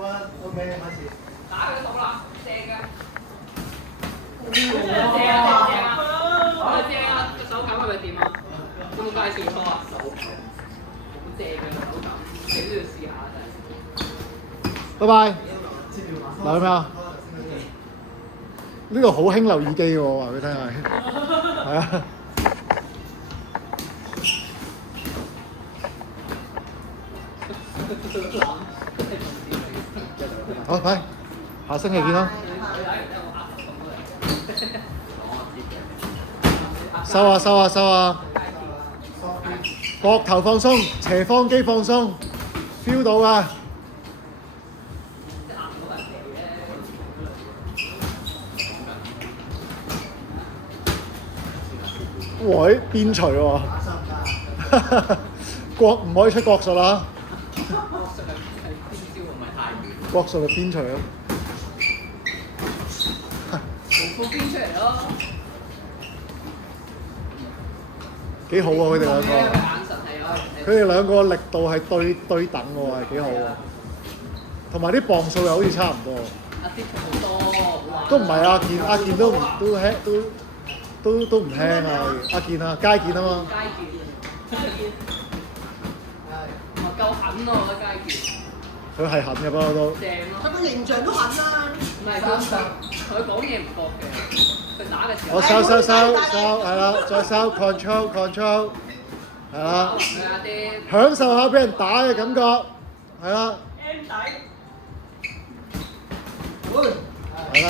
OK，開始。打佢個肚啦，正嘅。正啊！好正啊！個手感係咪點啊？有冇介紹錯啊？手感好正嘅手感，你都要試下真係。拜拜。嗱咁樣，呢度好興留耳機喎，話俾你聽係。係啊。好，拜。下星期見啦。收啊收啊收啊！膊頭放鬆，斜方肌放鬆 ，feel 到啊！喂，邊除喎？國唔可以出國術啦。國術係邊除咯？冇邊出嚟咯。幾好喎！佢哋兩個，佢哋兩個力度係對等喎，係幾好喎。同埋啲磅數又好似差唔多。阿啲好多。都唔係阿健都唔輕都唔輕啊！阿健啊，佳健啊嘛。佳健。唔係夠狠咯，我覺得佳健。佢係狠嘅不嬲都。正咯。佢個形象都狠啦。唔係佢講嘢唔覺嘅，佢打嘅時候。我收，係啦，再收 control，係啦。享受下俾人打嘅感覺，係啦。M 底。係啦，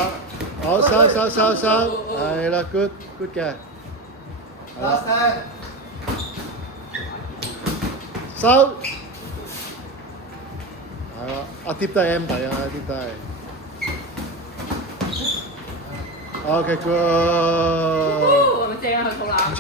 好收，係啦 ，good 嘅。係啦。收。係啦，阿 Deep 都係 M 底啊，阿 Deep 都係。OK，good。